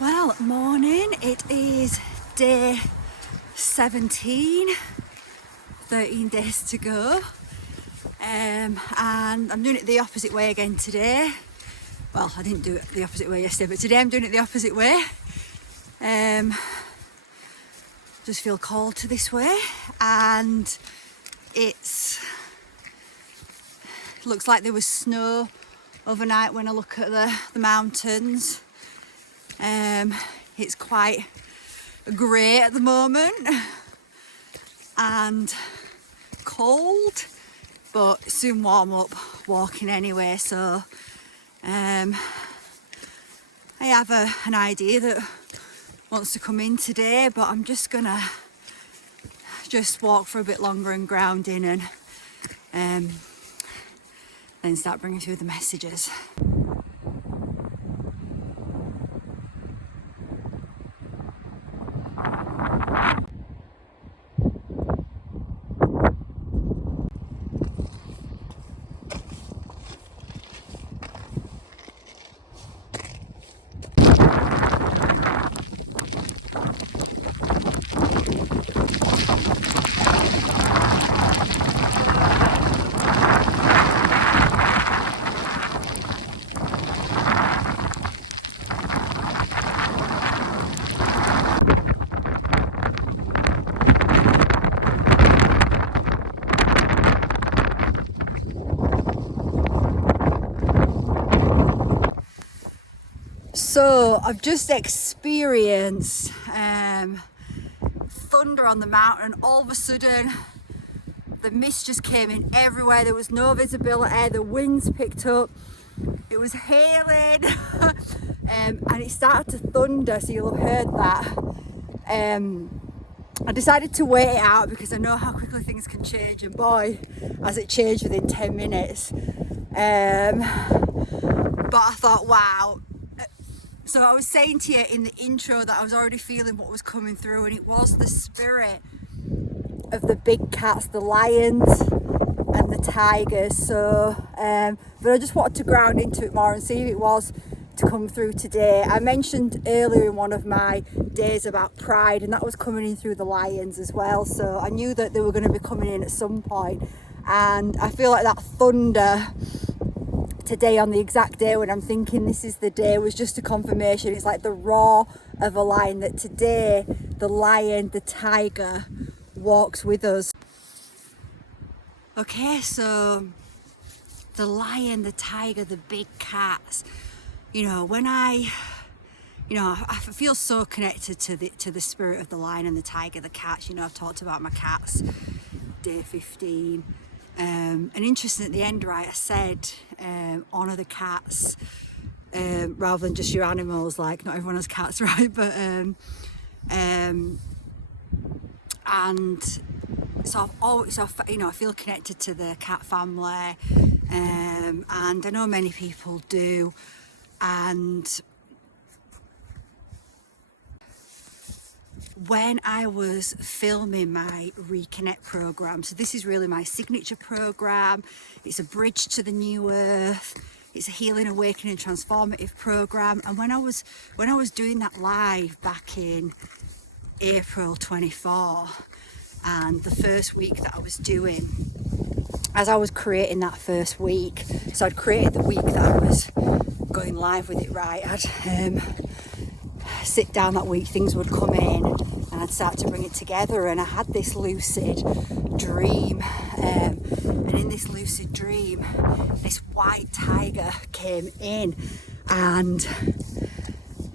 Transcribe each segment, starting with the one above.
Well, morning, it is day 17, 13 days to go, and I'm doing it the opposite way again today. Well, I didn't do it the opposite way yesterday, but today I'm doing it the opposite way. Just feel called to this way, and it looks like there was snow overnight when I look at the mountains. It's quite grey at the moment and cold, but soon warm up walking anyway, so I have an idea that wants to come in today, but I'm just gonna walk for a bit longer and ground in, and then start bringing through the messages. So I've just experienced thunder on the mountain, and all of a sudden the mist just came in everywhere. There was no visibility, the winds picked up, it was hailing and it started to thunder, so you'll have heard that. I decided to wait it out because I know how quickly things can change, and boy, has it changed within 10 minutes. But I thought, wow. So I was saying to you in the intro that I was already feeling what was coming through, and it was the spirit of the big cats, the lions and the tigers. So, but I just wanted to ground into it more and see if it was to come through today. I mentioned earlier in one of my days about pride, and that was coming in through the lions as well. So I knew that they were going to be coming in at some point, and I feel like that thunder today, on the exact day when I'm thinking this is the day, was just a confirmation. It's like the roar of a lion, that today the lion, the tiger walks with us. Okay, so the lion, the tiger, the big cats, when I feel so connected to the spirit of the lion and the tiger, the cats. I've talked about my cats, day 15. And interesting at the end, right, I said honour the cats rather than just your animals. Like, not everyone has cats, right? But and so I feel connected to the cat family, and I know many people do. And when I was filming my Reconnect program, so this is really my signature program, it's a bridge to the new earth, it's a healing, awakening, transformative program. And when I was doing that live back in April 24, and the first week that I was doing, as I was creating that first week, so I'd created the week that I was going live with it, right, I'd sit down that week, things would come in and I'd start to bring it together, and I had this lucid dream, and in this lucid dream this white tiger came in and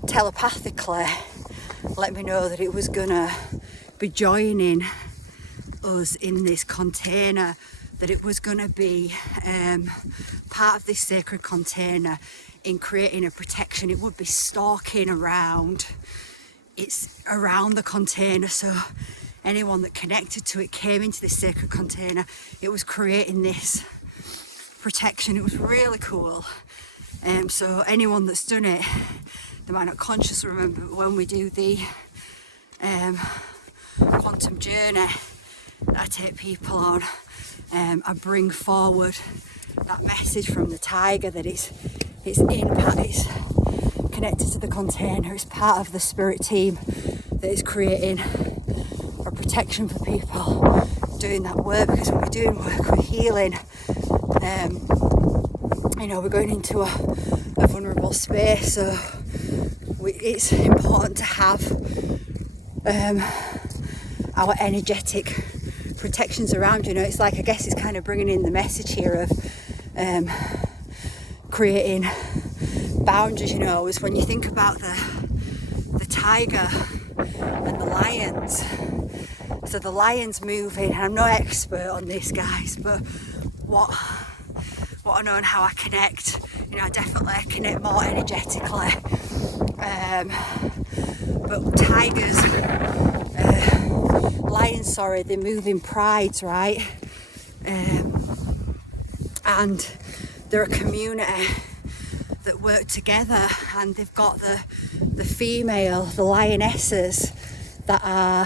telepathically let me know that it was gonna be joining us in this container, that it was gonna be part of this sacred container in creating a protection. It would be stalking around the container, so anyone that connected to it came into this sacred container. It was creating this protection. It was really cool. So anyone that's done it, they might not consciously remember, but when we do the quantum journey that I take people on, I bring forward that message from the tiger that it's connected to the container. It's part of the spirit team that is creating a protection for people doing that work, because when we're doing work with healing, we're going into a vulnerable space, so it's important to have our energetic protections around. It's like, I guess it's kind of bringing in the message here of creating boundaries. Is when you think about the tiger and the lions. So the lion's moving, and I'm no expert on this, guys, but what I know and how I connect, I definitely connect more energetically. But tigers, lions, they're moving prides, right? And they're a community that work together, and they've got the female, the lionesses, that are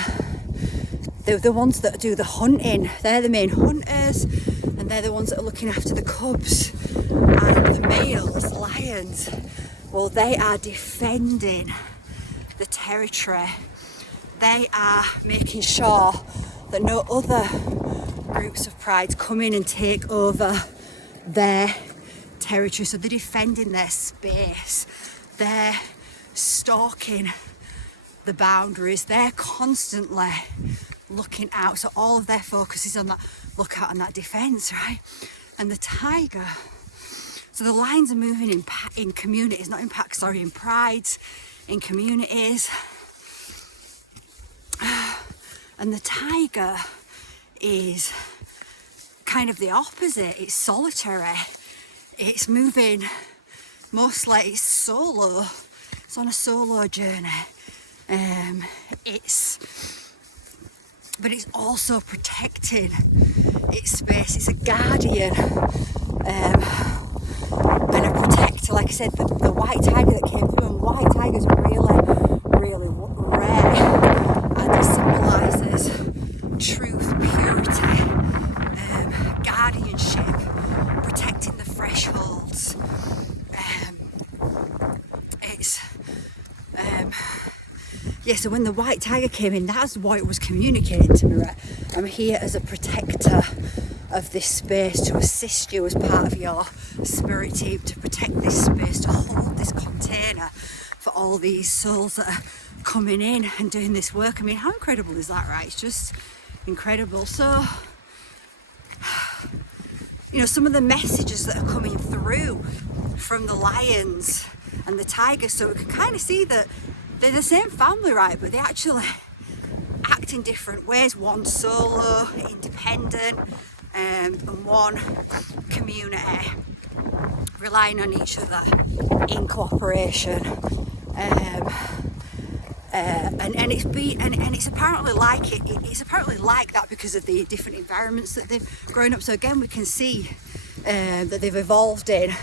the ones that do the hunting. They're the main hunters, and they're the ones that are looking after the cubs. And the males, the lions, well, they are defending the territory. They are making sure that no other groups of prides come in and take over their territory. So they're defending their space. They're stalking the boundaries. They're constantly looking out. So all of their focus is on that lookout and that defense, right? And the tiger, so the lions are moving in communities, not in packs, in prides, in communities. And the tiger is kind of the opposite. It's solitary. It's moving mostly, it's solo. It's on a solo journey. But it's also protecting its space. It's a guardian and a protector. Like I said, the white tiger that came through, and white tigers are really rare, and it symbolises truth, purity, guardianship, protecting the thresholds. So when the white tiger came in, that's what it was communicating to me, right? I'm here as a protector of this space, to assist you as part of your spirit team, to protect this space, to hold this container for all these souls that are coming in and doing this work. I mean, how incredible is that, right? It's just incredible. So, some of the messages that are coming through from the lions and the tigers, so we can kind of see that they're the same family, right? But they actually act in different ways. One solo, independent, and one community, relying on each other in cooperation. And it's apparently like it's apparently like that because of the different environments that they've grown up. So again, we can see that they've evolved in.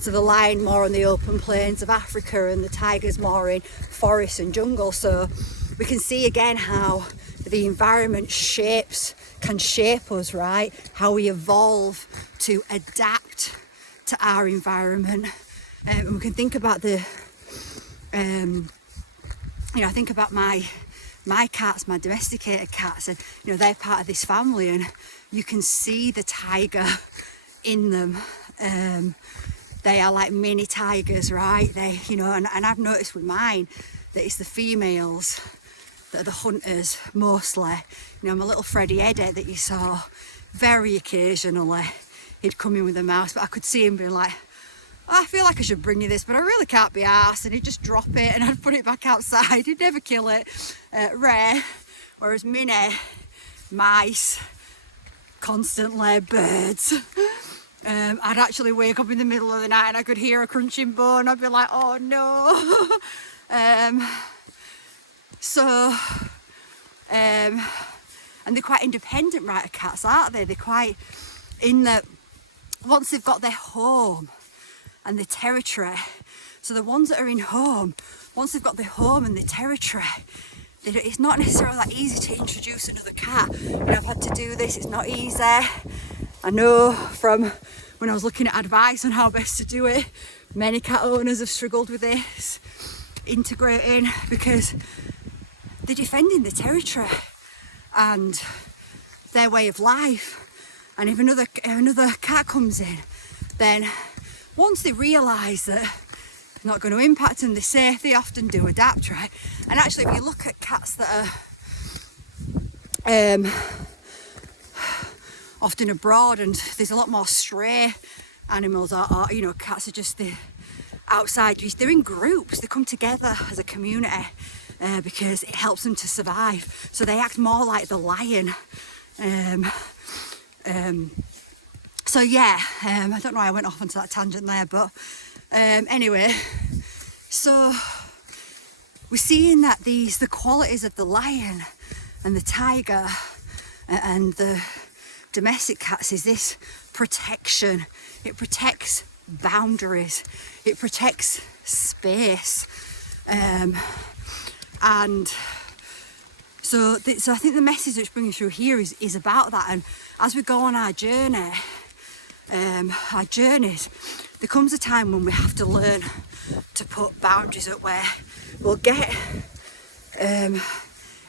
So the lion more on the open plains of Africa, and the tigers more in forests and jungle. So we can see again how the environment can shape us, right? How we evolve to adapt to our environment. And we can think about I think about my cats, my domesticated cats, and they're part of this family, and you can see the tiger in them. They are like mini tigers, right? They, and I've noticed with mine that it's the females that are the hunters mostly. My little Freddy Eddie that you saw, very occasionally he'd come in with a mouse, but I could see him being like, I feel like I should bring you this, but I really can't be arsed, and he'd just drop it and I'd put it back outside. He'd never kill it. Rare. Whereas Minnie, mice, constantly, birds. I'd actually wake up in the middle of the night and I could hear a crunching bone. I'd be like, oh no. And they're quite independent, right, cats, aren't they? They're quite in that once they've got their home and their territory. So the ones that are in home, once they've got their home and their territory, it's not necessarily that easy to introduce another cat. I've had to do this, it's not easy. I know from when I was looking at advice on how best to do it. Many cat owners have struggled with this, integrating, because they're defending the territory and their way of life. And if another cat comes in, then once they realise that it's not going to impact them, they're safe, they often do adapt, right? And actually, if you look at cats that are often abroad, and there's a lot more stray animals, or you know, cats are just the outside. They're in groups, they come together as a community because it helps them to survive. So they act more like the lion. So yeah, I don't know why I went off onto that tangent there, but anyway, so we're seeing that the qualities of the lion and the tiger and the domestic cats is this protection. It protects boundaries, it protects space, and so I think the message that's bringing through here is about that. And as we go on our journeys, there comes a time when we have to learn to put boundaries up, where we'll get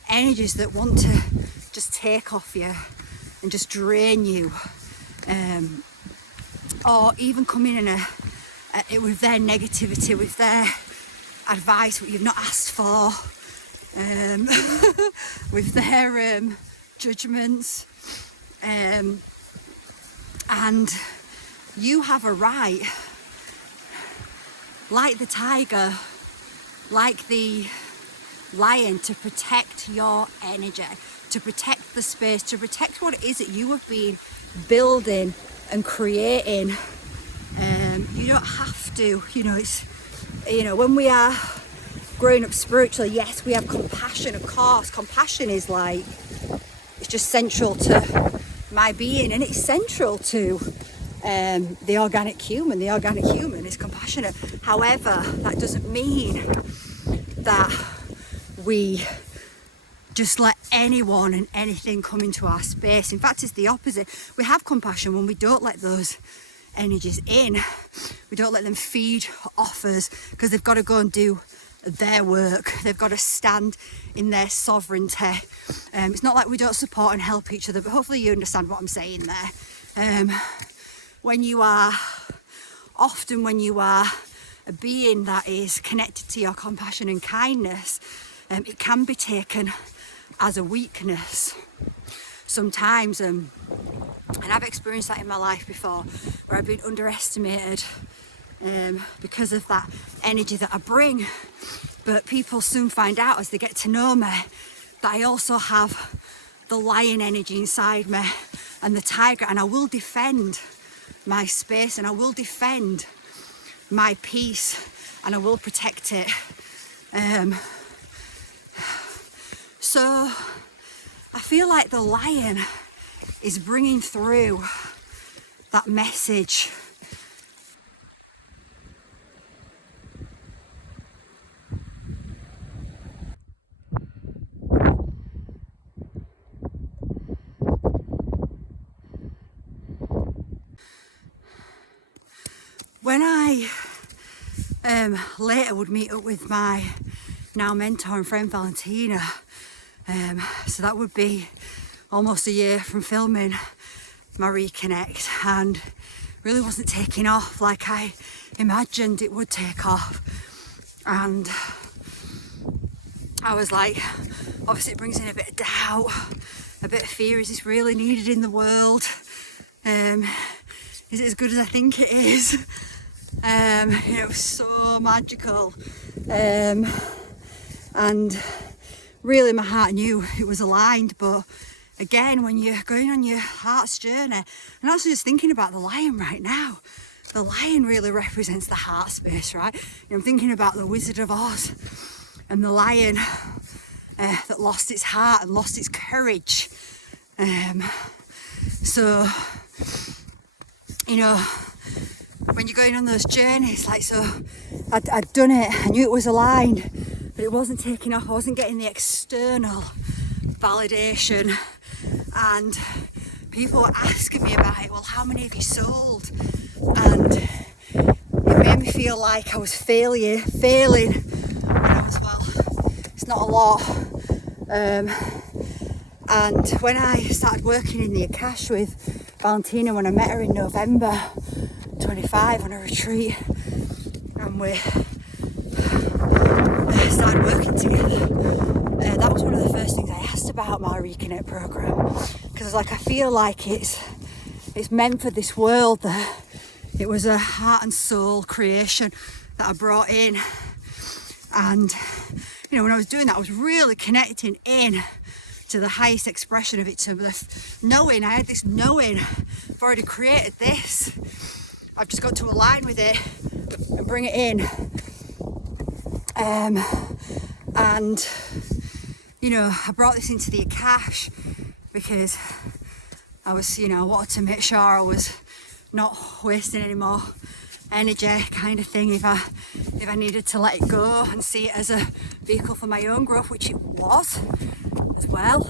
energies that want to just take off you and just drain you, or even come in with their negativity, with their advice what you've not asked for, with their judgments, and you have a right, like the tiger, like the lion, to protect your energy, to protect the space, to protect what it is that you have been building and creating. You don't have to, it's, when we are growing up spiritually, yes, we have compassion, of course. Compassion is like, it's just central to my being, and it's central to the organic human. The organic human is compassionate. However, that doesn't mean that we just let anyone and anything come into our space. In fact, it's the opposite. We have compassion when we don't let those energies in. We don't let them feed off us, because they've got to go and do their work. They've got to stand in their sovereignty. It's not like we don't support and help each other, but hopefully you understand what I'm saying there. When you are a being that is connected to your compassion and kindness, it can be taken as a weakness sometimes, and I've experienced that in my life before, where I've been underestimated because of that energy that I bring. But people soon find out, as they get to know me, that I also have the lion energy inside me and the tiger, and I will defend my space, and I will defend my peace, and I will protect it. So I feel like the lion is bringing through that message. When I later would meet up with my now mentor and friend Valentina, so that would be almost a year from filming my reconnect, and really wasn't taking off like I imagined it would take off. And I was like, obviously it brings in a bit of doubt, a bit of fear. Is this really needed in the world? Is it as good as I think it is? It was so magical, and really my heart knew it was aligned. But again, when you're going on your heart's journey, and also just thinking about the lion right now, the lion really represents the heart space, right? I'm thinking about the Wizard of Oz and the lion that lost its heart and lost its courage. So when you're going on those journeys, like, so I'd done it, I knew it was aligned, but it wasn't taking off. I wasn't getting the external validation, and people were asking me about it. Well, how many have you sold? and it made me feel like I was failing, and I was, well, it's not a lot. And when I started working in the Akash with Valentina, when I met her in November 25 on a retreat, and we started working together, that was one of the first things I asked about my Reconnect program, because I was like, I feel like it's meant for this world, that it was a heart and soul creation that I brought in. And you know, when I was doing that, I was really connecting in to the highest expression of it, to the knowing. I had this knowing, I've already created this, I've just got to align with it and bring it in. And you know, I brought this into the Akash because I was, you know, I wanted to make sure I was not wasting any more energy, kind of thing, if I needed to let it go and see it as a vehicle for my own growth, which it was as well.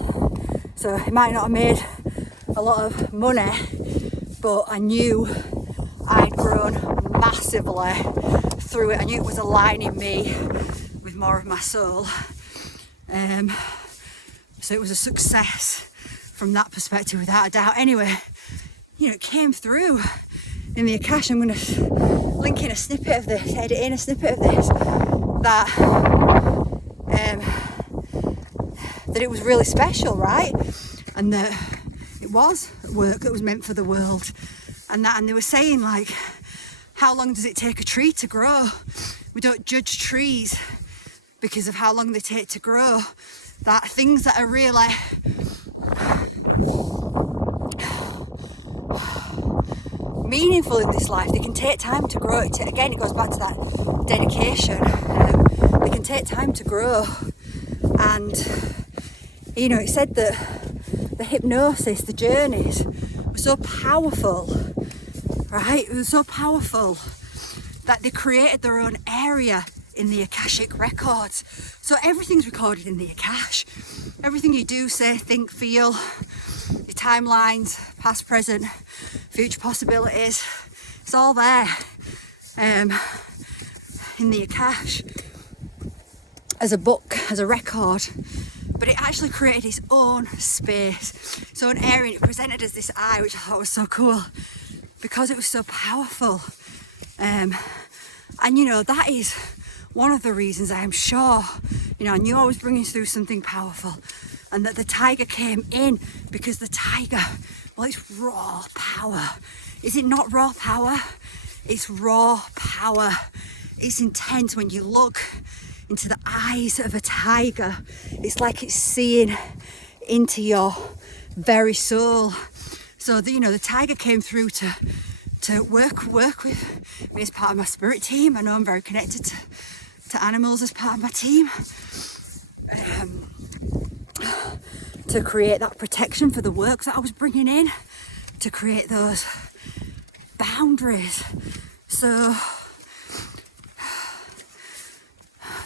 So it might not have made a lot of money, but I knew I'd grown massively through it. I knew it was aligning me with more of my soul. So it was a success from that perspective, without a doubt. Anyway, you know, it came through in the Akash. I'm going to link in a snippet of this, edit in a snippet of this, that it was really special, right? And that it was work that was meant for the world. And they were saying, like, how long does it take a tree to grow? We don't judge trees because of how long they take to grow. That things that are really meaningful in this life, they can take time to grow. Again, it goes back to that dedication. They can take time to grow. And you know, it said that the hypnosis, the journeys, were so powerful, right? It was so powerful that they created their own area in the Akashic records. So everything's recorded in the Akash. Everything you do, say, think, feel, your timelines, past, present, future possibilities, it's all there in the Akash as a book, as a record. But it actually created its own space, its own area, and it presented as this eye, which I thought was so cool because it was so powerful. And you know, that is one of the reasons I am sure, you know, I knew I was bringing through something powerful, and that the tiger came in, because the tiger, well, it's raw power. Is it not raw power? It's raw power. It's intense. When you look into the eyes of a tiger, it's like it's seeing into your very soul. So you know, the tiger came through to work with me as part of my spirit team. I know I'm very connected to animals as part of my team, to create that protection for the work that I was bringing in, to create those boundaries. So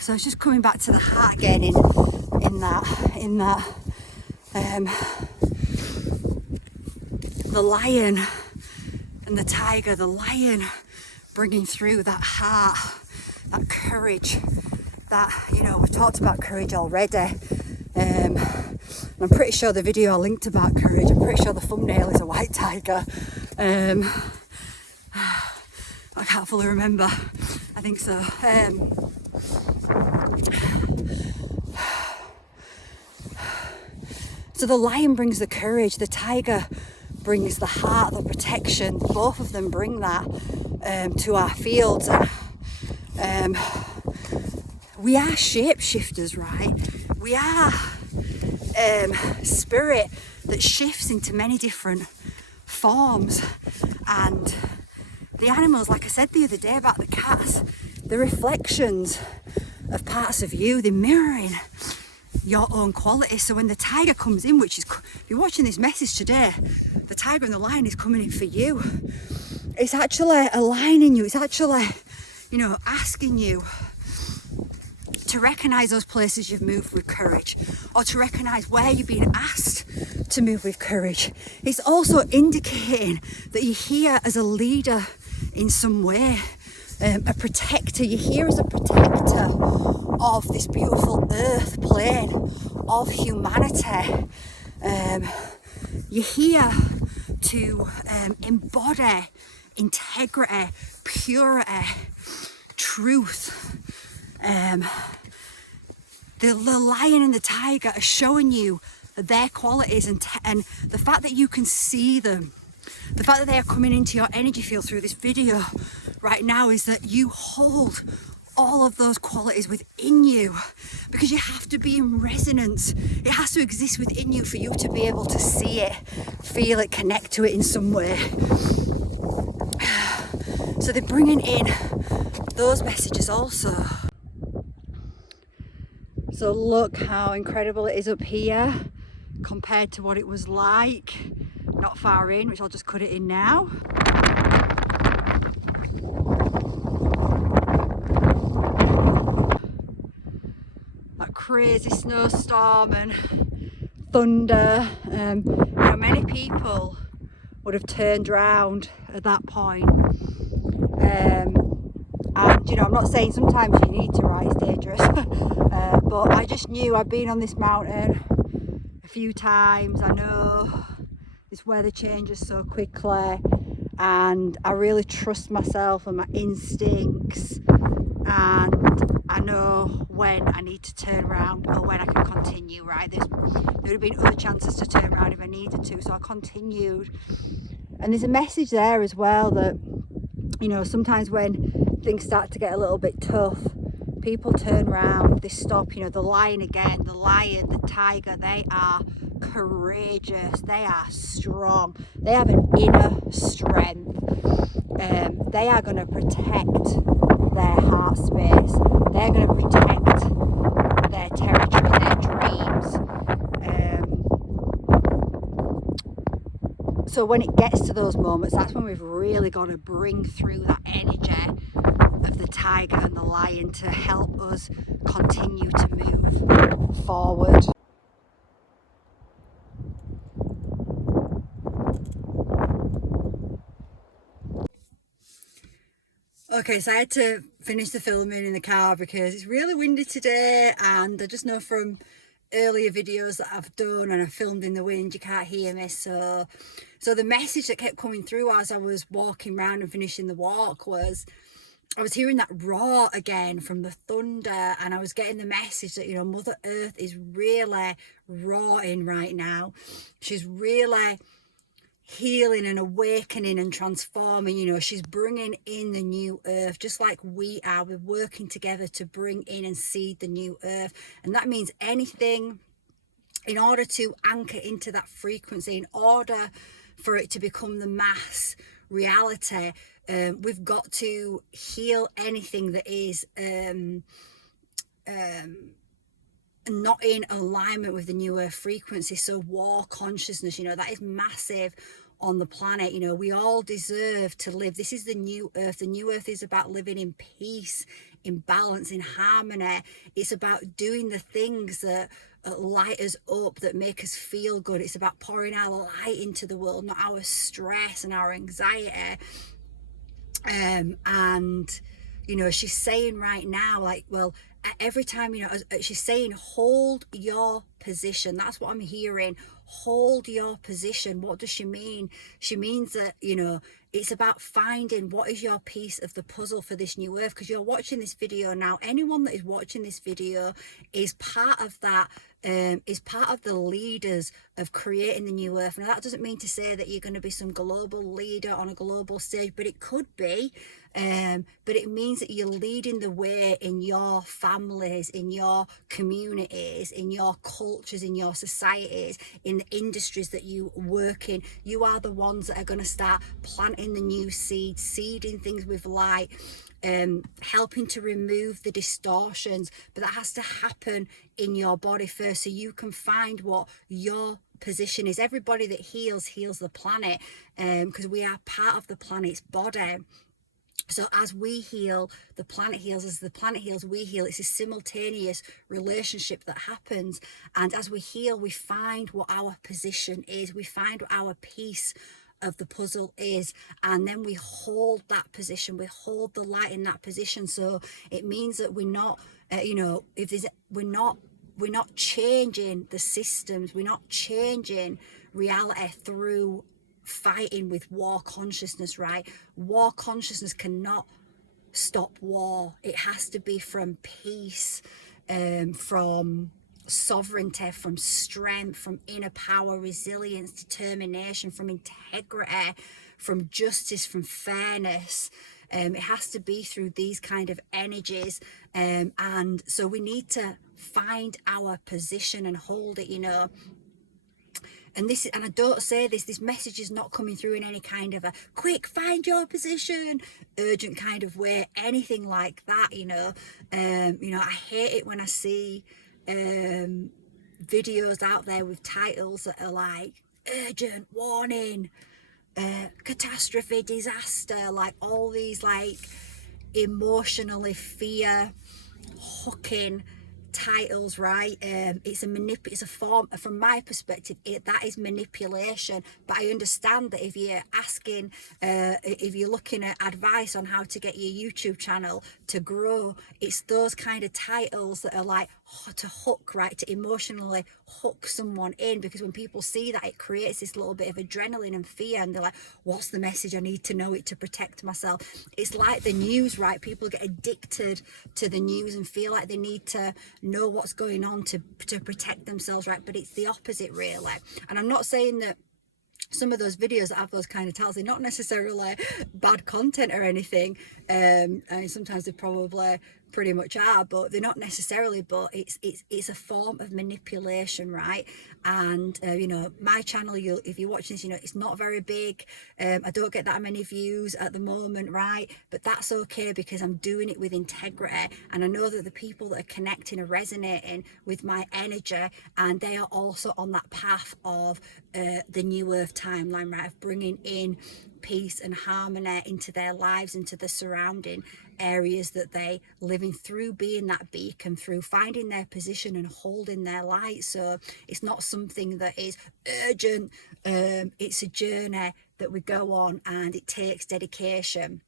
it's just coming back to the heart again in that the lion and the tiger. The lion bringing through that heart, that courage, that, you know, we've talked about courage already. And I'm pretty sure the video I linked about courage, I'm pretty sure the thumbnail is a white tiger. I can't fully remember. I think so. So the lion brings the courage, the tiger brings the heart, the protection. Both of them bring that to our fields. And we are shapeshifters, right? We are spirit that shifts into many different forms. And the animals, like I said the other day about the cats, the reflections of parts of you, they're mirroring your own quality. So when the tiger comes in, which is, if you're watching this message today, the tiger and the lion is coming in for you. It's actually aligning you. It's actually, you know, asking you to recognize those places you've moved with courage, or to recognize where you're being asked to move with courage. It's also indicating that you're here as a leader in some way. A protector, you're here as a protector of this beautiful earth plane of humanity. You're here to embody integrity, purity, truth. The lion and the tiger are showing you their qualities, and the fact that you can see them, the fact that they are coming into your energy field through this video right now, is that you hold all of those qualities within you, because you have to be in resonance. It has to exist within you for you to be able to see it, feel it, connect to it in some way. So they're bringing in those messages also. So look how incredible it is up here compared to what it was like not far in, which I'll just cut it in now. That crazy snowstorm and thunder. Many people would have turned around at that point. And I'm not saying sometimes you need to, right, it's dangerous. But I just knew, I've been on this mountain a few times, I know this weather changes so quickly, and I really trust myself and my instincts, and I know when I need to turn around or when I can continue, right? There would have been other chances to turn around if I needed to, so I continued. And there's a message there as well that, sometimes when things start to get a little bit tough, people turn around, they stop. The lion again, the lion, the tiger, they are courageous, they are strong, they have an inner strength. They are going to protect their heart space, they're going to protect their territory, their dreams. So when it gets to those moments, that's when we've really got to bring through that energy of the tiger and the lion to help us continue to move forward. Okay, so I had to finish the filming in the car because it's really windy today, and I just know from earlier videos that I've done and I've filmed in the wind, you can't hear me. So the message that kept coming through as I was walking around and finishing the walk was, I was hearing that roar again from the thunder, and I was getting the message that, Mother Earth is really roaring right now. She's really healing and awakening and transforming. She's bringing in the new earth, just like we are. We're working together to bring in and seed the new earth, and that means anything, in order to anchor into that frequency, in order for it to become the mass reality, we've got to heal anything that is not in alignment with the new earth frequency. So war consciousness, that is massive on the planet. We all deserve to live. This is the new earth. The new earth is about living in peace, in balance, in harmony. It's about doing the things that light us up, that make us feel good. It's about pouring our light into the world, not our stress and our anxiety. And she's saying right now, like, well, every time, she's saying, hold your position. That's what I'm hearing. Hold your position. What does she mean? She means that, it's about finding what is your piece of the puzzle for this new earth, because you're watching this video now. Anyone that is watching this video is part of that, is part of the leaders of creating the new earth. Now, that doesn't mean to say that you're going to be some global leader on a global stage, but it could be. But it means that you're leading the way in your families, in your communities, in your cultures, in your societies, in the industries that you work in. You are the ones that are going to start planting the new seeds, seeding things with light, helping to remove the distortions. But that has to happen in your body first, so you can find what your position is. Everybody that heals the planet, because we are part of the planet's body. So as we heal, the planet heals. As the planet heals, we heal. It's a simultaneous relationship that happens. And as we heal, we find what our position is. We find what our piece of the puzzle is, and then we hold that position, we hold the light in that position. So it means that we're not if there's we're not changing the systems, we're not changing reality through fighting with war consciousness, right? War consciousness cannot stop war. It has to be from peace, from sovereignty, from strength, from inner power, resilience, determination, from integrity, from justice, from fairness. It has to be through these kind of energies, and so we need to find our position and hold it, and this, and I don't say this message is not coming through in any kind of a quick find your position, urgent kind of way, anything like that. I hate it when I see videos out there with titles that are like urgent warning, catastrophe, disaster, like all these like emotionally fear hooking titles, right? It's a form, from my perspective, that is manipulation. But I understand that if you're asking, if you're looking at advice on how to get your YouTube channel to grow, it's those kind of titles that are like to hook, right? To emotionally hook someone in, because when people see that, it creates this little bit of adrenaline and fear, and they're like, what's the message? I need to know it to protect myself. It's like the news, right? People get addicted to the news and feel like they need to know what's going on to protect themselves, right? But it's the opposite, really. And I'm not saying that some of those videos that have those kind of titles, they're not necessarily bad content or anything. And sometimes they probably pretty much are, but they're not necessarily. But it's a form of manipulation, right? And my channel, if you're watching this, it's not very big. I don't get that many views at the moment, right? But that's okay, because I'm doing it with integrity, and I know that the people that are connecting are resonating with my energy, and they are also on that path of the new earth timeline, right? Of bringing in peace and harmony into their lives, into the surrounding areas that they living through, being that beacon, through finding their position and holding their light. So it's not something that is urgent. It's a journey that we go on, and it takes dedication.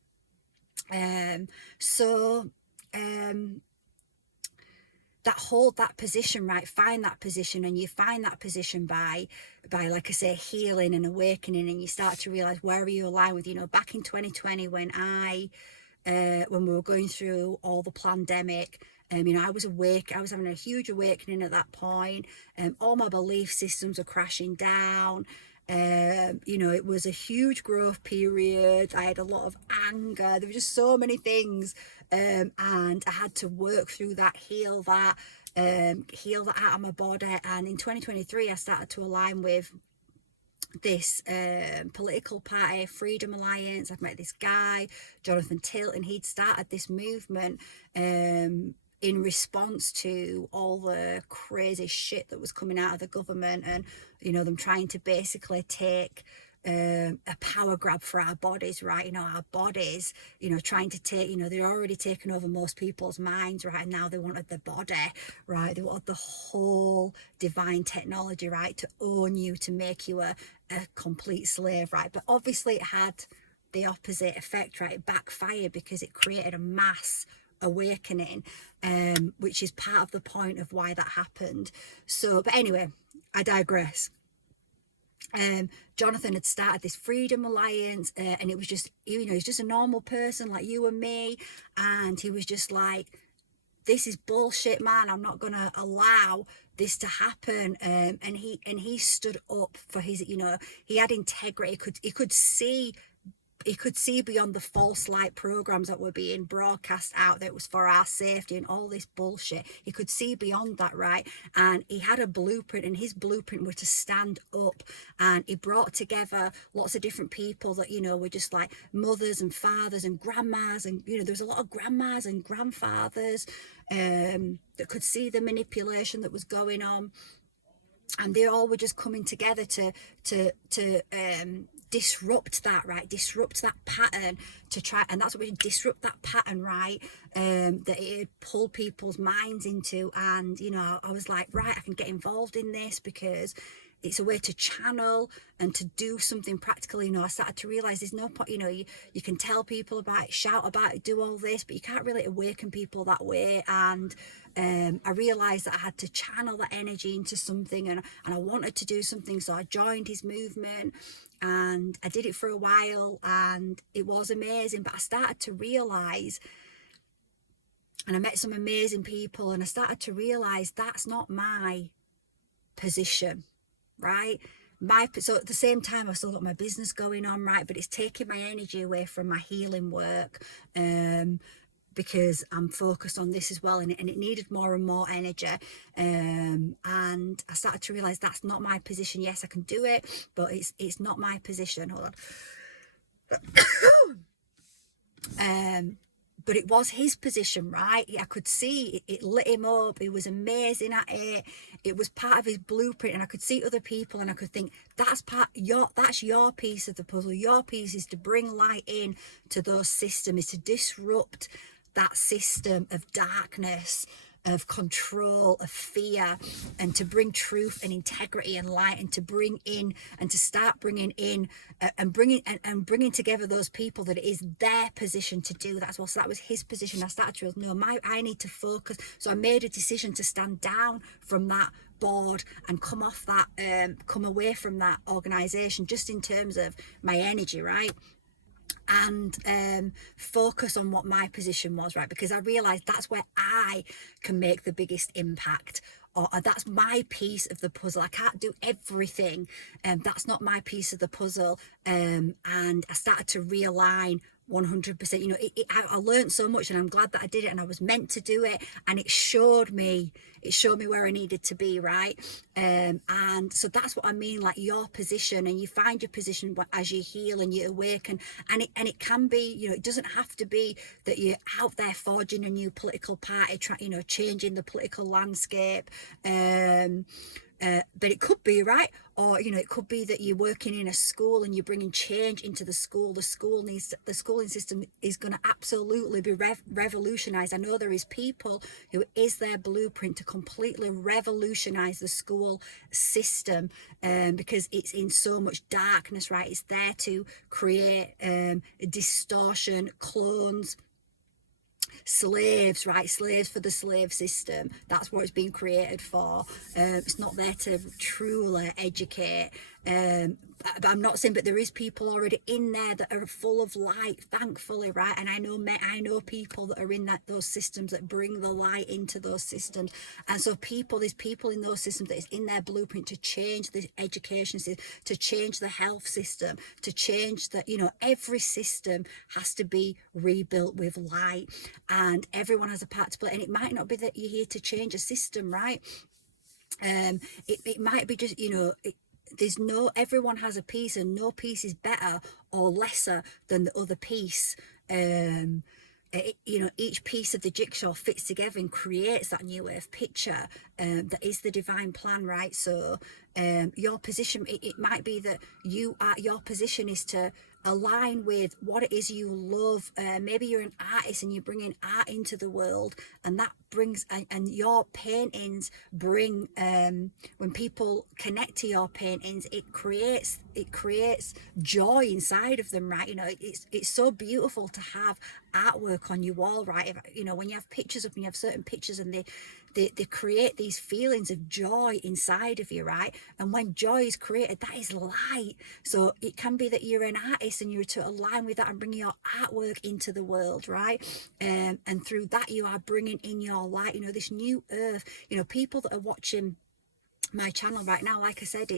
That hold that position, right? Find that position, and you find that position by like I say, healing and awakening, and you start to realize where are you aligned with. Back in 2020, when we were going through all the pandemic, I was having a huge awakening at that point. All my belief systems were crashing down. It was a huge growth period. I had a lot of anger. There were just so many things, and I had to work through that, heal that out of my body. And in 2023, I started to align with this political party, Freedom Alliance. I've met this guy, Jonathan Tilton. He'd started this movement in response to all the crazy shit that was coming out of the government, and them trying to basically take a power grab for our bodies, right? Our bodies, trying to take, they're already taken over most people's minds, right? And now they wanted the body, right? They wanted the whole divine technology, right? To own you, to make you a complete slave, right? But obviously it had the opposite effect, right? It backfired, because it created a mass awakening, which is part of the point of why that happened. So, but anyway, I digress. Jonathan had started this Freedom Alliance, and it was just, he's just a normal person like you and me, and he was just like, this is bullshit, man. I'm not gonna allow this to happen. And he stood up for his, he had integrity. He could see beyond the false light programs that were being broadcast out, that it was for our safety and all this bullshit. He could see beyond that, right? And he had a blueprint, and his blueprint was to stand up. And he brought together lots of different people that, were just like mothers and fathers and grandmas. And, there was a lot of grandmas and grandfathers that could see the manipulation that was going on. And they all were just coming together to disrupt that, right? Disrupt that pattern, to try, and that's what we disrupt that pattern, right? That it pulled people's minds into. And I was like, right, I can get involved in this, because it's a way to channel and to do something practical. You know, I started to realize there's no point, you know, you can tell people about it, shout about it, do all this, but you can't really awaken people that way. And I realized that I had to channel that energy into something, and I wanted to do something, so I joined his movement, and I did it for a while, and it was amazing. But I started to realize, and I met some amazing people, and I started to realize that's not my position, right? So at the same time, I've still got my business going on, right? But it's taking my energy away from my healing work, because I'm focused on this as well, and it needed more and more energy. And I started to realize that's not my position. Yes, I can do it, but it's not my position. Hold on. But it was his position, right? I could see it lit him up. He was amazing at it. It was part of his blueprint, and I could see other people, and I could think that's your piece of the puzzle. Your piece is to bring light in to those systems, is to disrupt that system of darkness, of control, of fear, and to bring truth and integrity and light, and to bring in and to start bringing in and bringing together those people that it is their position to do that as well. So that was his position. I started to realize, no, I need to focus. So I made a decision to stand down from that board and come off that, come away from that organization, just in terms of my energy, right? And focus on what my position was, right? Because I realized that's where I can make the biggest impact, or that's my piece of the puzzle. I can't do everything, and that's not my piece of the puzzle. And I started to realign 100%. You know, I learned so much, and I'm glad that I did it, and I was meant to do it, and it showed me where I needed to be, right? And so that's what I mean, like your position, and you find your position as you heal and you awaken. And it can be, you know, it doesn't have to be that you're out there forging a new political party, changing the political landscape. But it could be, right? Or, you know, it could be that you're working in a school and you're bringing change into the school. The schooling system is going to absolutely be revolutionized. I know there is people who is their blueprint to completely revolutionize the school system, because it's in so much darkness, right? It's there to create distortion, clones, slaves, right? Slaves for the slave system. That's what it's been created for. It's not there to truly educate. But I'm not saying, but there is people already in there that are full of light, thankfully, right? And I know people that are in those systems that bring the light into those systems. And so there's people in those systems that is in their blueprint to change the education system, to change the health system, to change every system has to be rebuilt with light, and everyone has a part to play. And it might not be that you're here to change a system, right? It might be just, everyone has a piece, and no piece is better or lesser than the other piece. Each piece of the jigsaw fits together and creates that new earth picture that is the divine plan, right? So your position, it might be that your position is to align with what it is you love. Maybe you're an artist and you're bringing art into the world, and that brings, and your paintings bring, when people connect to your paintings, it creates joy inside of them, right? It's so beautiful to have artwork on your wall, right? When you have pictures up and you have certain pictures, and they create these feelings of joy inside of you, right? And when joy is created, that is light. So it can be that you're an artist and you're to align with that and bring your artwork into the world, right? And through that, you are bringing in your light, this new earth. People that are watching my channel right now, like I said,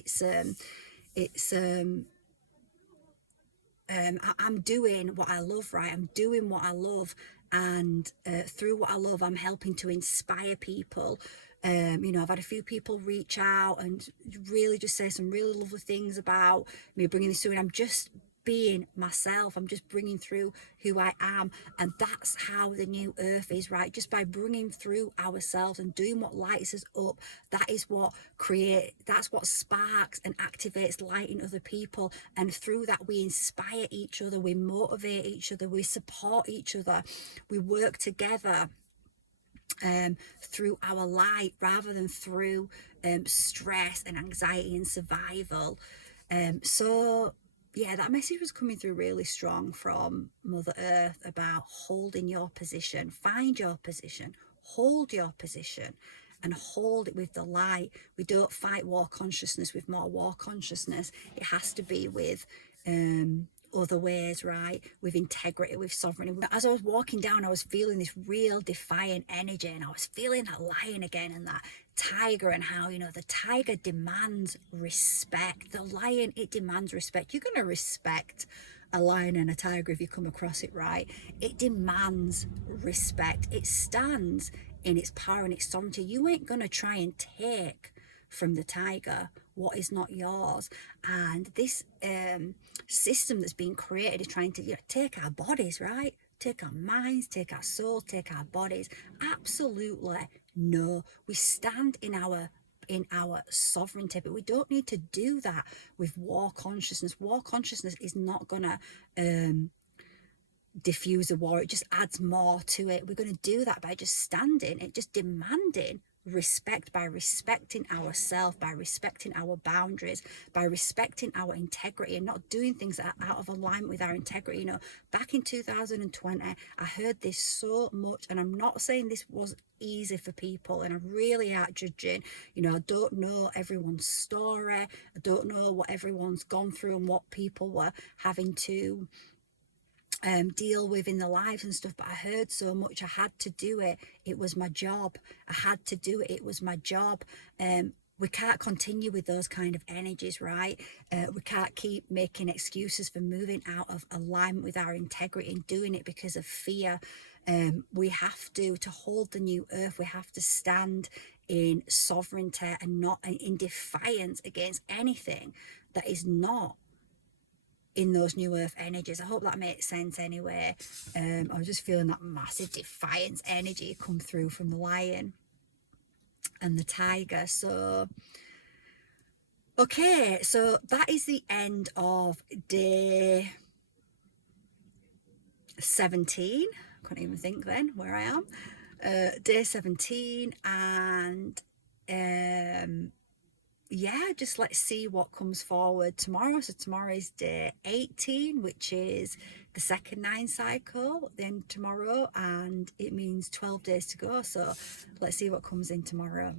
I'm doing what I love, right? I'm doing what I love, and through what I love, I'm helping to inspire people. I've had a few people reach out and really just say some really lovely things about me bringing this through, and I'm just being myself. I'm just bringing through who I am, and that's how the new earth is, right? Just by bringing through ourselves and doing what lights us up, that's what sparks and activates light in other people. And through that, we inspire each other, we motivate each other, we support each other, we work together. through our light rather than through stress and anxiety and survival. So yeah, that message was coming through really strong from Mother Earth about holding your position. Find your position, hold your position, and hold it with the light. We don't fight war consciousness with more war consciousness. It has to be with other ways, right? With integrity, with sovereignty. As I was walking down, I was feeling this real defiant energy, and I was feeling that lion again and that tiger, and how, you know, the tiger demands respect. The lion, it demands respect. You're going to respect a lion and a tiger if you come across it, right? It demands respect. It stands in its power and its sovereignty. You ain't going to try and take from the tiger what is not yours. And this system that's being created is trying to, you know, take our bodies, right? Take our minds, take our soul, take our bodies. Absolutely no. We stand in our sovereignty, but we don't need to do that with war consciousness. War consciousness is not gonna diffuse a war. It just adds more to it. We're going to do that by just standing and just demanding respect, by respecting ourselves, by respecting our boundaries, by respecting our integrity, and not doing things that are out of alignment with our integrity. You know, back in 2020, I heard this so much, and I'm not saying this was easy for people, and I really aren't judging. You know, I don't know everyone's story. I don't know what everyone's gone through and what people were having to deal with in the lives and stuff, but I heard so much. I had to do it. It was my job. I had to do it. It was my job. We can't continue with those kind of energies, right? We can't keep making excuses for moving out of alignment with our integrity and doing it because of fear. We have to hold the new earth, we have to stand in sovereignty and not in defiance against anything that is not in those new earth energies. I hope that makes sense anyway. I was just feeling that massive defiance energy come through from the lion and the tiger. So okay, so that is the end of day 17. I couldn't even think then where I am. Day 17, and yeah, just let's see what comes forward tomorrow. So tomorrow is day 18, which is the second 9 cycle, then tomorrow, and it means 12 days to go. So let's see what comes in tomorrow.